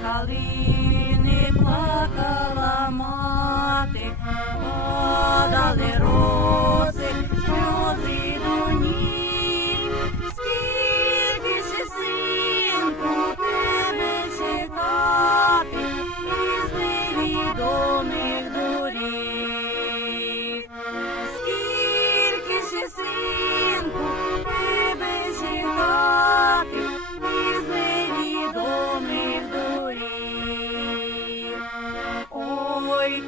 Галини плакала.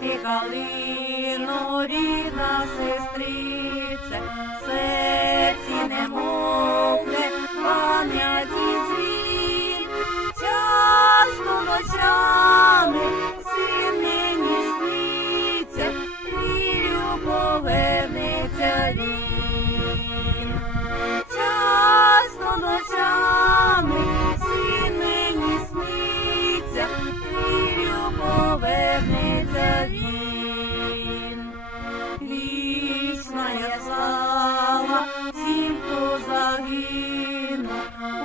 Ти калину, рідна сестрице, серці не мовне пам'яті дзвін. Часто ночами син мені сниться, вірю, повернеться він. Повернеться він. Вічна я слава всім, у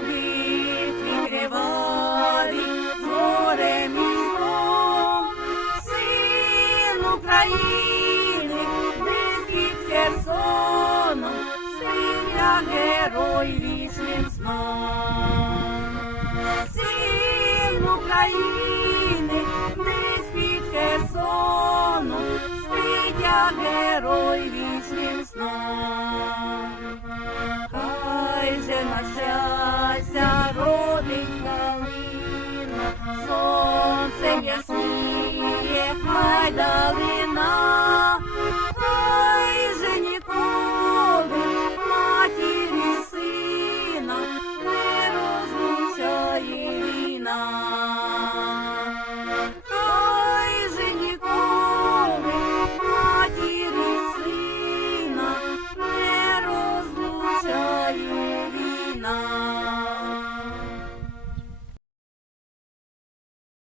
битві криваві, з горем. Син України, десь під Херсоном, як герой вічним сном. я герой вічним сном, хай же нашася.